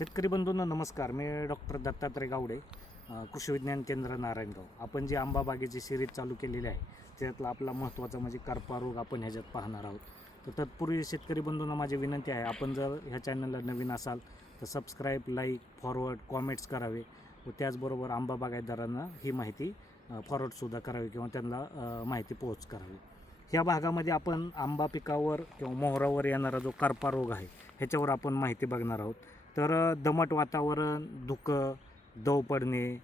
शेतकरी बंधूंना नमस्कार. मी डॉक्टर दत्तात्रय गावडे कृषी विज्ञान केंद्र नारायणगाव. आपण जी आंबा बागेची सिरीज चालू केलेली आहे त्यातला आपला महत्त्वाचा म्हणजे करपा रोग आपण ह्याच्यात पाहणार आहोत. तर तत्पूर्वी शेतकरी बंधूंना माझी विनंती आहे आपण जर ह्या चॅनलला नवीन असाल तर सबस्क्राईब लाईक फॉरवर्ड कॉमेंट्स करावे. व त्याचबरोबर आंबा बागायतदारांना ही माहिती फॉरवर्डसुद्धा करावी किंवा त्यांना माहिती पोहोच करावी. ह्या भागामध्ये आपण आंबा पिकावर किंवा मोहरावर येणारा जो करपा रोग आहे ह्याच्यावर आपण माहिती बघणार आहोत. तर दमट वातावरण धुकं दव पडणे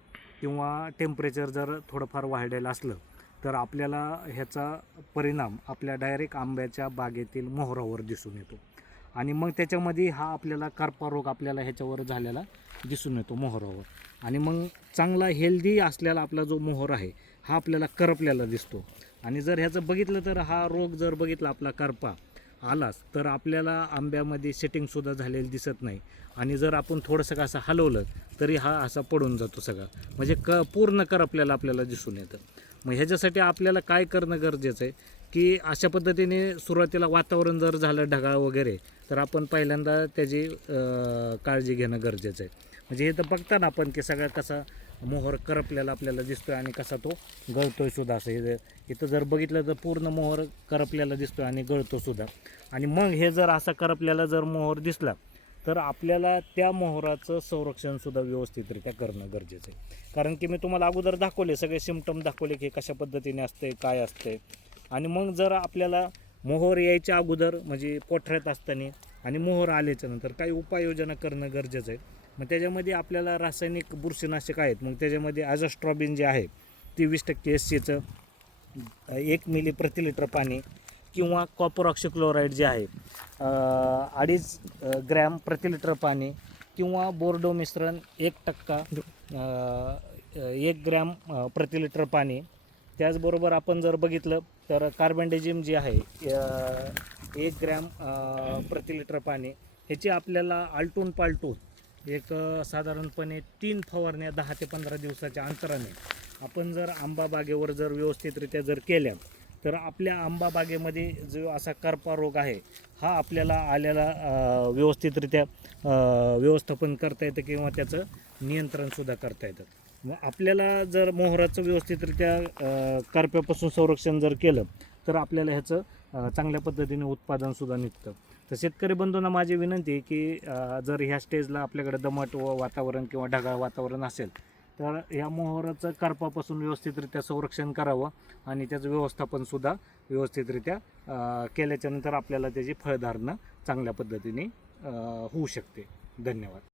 किंवा टेम्परेचर जर थोडंफार वाढलेलं असलं तर आपल्याला ह्याचा परिणाम आपल्या डायरेक्ट आंब्याच्या बागेतील मोहरावर दिसून येतो. आणि मग त्याच्यामध्ये हा आपल्याला करपा रोग आपल्याला ह्याच्यावर झालेला दिसून येतो मोहरावर. आणि मग चांगला हेल्दी असलेला आपला जो मोहर आहे हा आपल्याला करपलेला दिसतो. आणि जर ह्याचं बघितलं तर हा रोग जर बघितला आपला करपा आलाच तर आपल्याला आंब्यामध्ये सेटिंगसुद्धा झालेलं दिसत नाही. आणि जर आपण थोडंसं का असं हलवलं तरी हा असा पडून जातो सगळा. म्हणजे क पूर्ण कर आपल्याला आपल्याला दिसून येतं. मग ह्याच्यासाठी आपल्याला काय करणं गरजेचं आहे? की अशा पद्धतीने सुरुवातीला वातावरण जर झालं ढगाळ वगैरे तर आपण पहिल्यांदा त्याची काळजी घेणं गरजेचं आहे. म्हणजे हे तर बघताना आपण की सगळं कसा मोहर करपलेला आपल्याला दिसतोय आणि कसा तो गळतोय सुद्धा. असं इथं जर बघितलं तर पूर्ण मोहर करपलेला दिसतोय आणि गळतो सुद्धा. आणि मग हे जर असा करपलेला जर मोहर दिसला तर आपल्याला त्या मोहराचं संरक्षणसुद्धा व्यवस्थितरित्या करणं गरजेचं आहे. कारण की मी तुम्हाला अगोदर दाखवले सगळे सिमटम दाखवले की कशा पद्धतीने असते काय असते आणि मग जर आपल्याला मोहर यायच्या अगोदर म्हणजे पोठऱ्यात असताना आणि मोहर आल्याच्यानंतर काही उपाययोजना करणं गरजेचं आहे. मग त्याच्यामध्ये आपल्याला रासायनिक बुरशीनाशक आहेत. मग त्याच्यामध्ये ॲझोस्ट्रॉबिन जे आहे ती वीस टक्के एस सीचं एक मिली प्रति लिटर पाणी किंवा कॉपर ऑक्सिक्लोराईड जे आहे अडीच ग्रॅम प्रति लिटर पाणी किंवा बोर्डो मिश्रण एक टक्का एक ग्रॅम प्रति लिटर पाणी. त्याचबरोबर आपण जर बघितलं तर कार्बनडेजिम जे आहे एक ग्रॅम प्रति लिटर पाणी ह्याची आपल्याला आलटून पालटून एक साधारणपणे तीन फवारण्या दहा ते पंधरा दिवसाच्या अंतराने आपण जर आंबा बागेवर जर व्यवस्थितरित्या जर केल्या तर आपल्या आंबा बागेमध्ये जो असा करपा रोग आहे हा आपल्याला आलेला व्यवस्थितरित्या व्यवस्थापन करता येतं किंवा त्याचं नियंत्रणसुद्धा करता येतं. आपल्याला जर मोहराचं व्यवस्थितरित्या करप्यापासून संरक्षण जर केलं तर आपल्याला ह्याचं चांगल्या पद्धतीने उत्पादनसुद्धा निघतं. तर शेतकरी बंधूंना माझी विनंती आहे की जर ह्या स्टेजला आपल्याकडे दमट व वातावरण किंवा ढगाळ वातावरण असेल तर ह्या मोहराचं करपापासून व्यवस्थितरित्या संरक्षण करावं आणि त्याचं व्यवस्थापनसुद्धा व्यवस्थितरित्या केल्याच्यानंतर आपल्याला त्याची फळधारणा चांगल्या पद्धतीने होऊ शकते. धन्यवाद.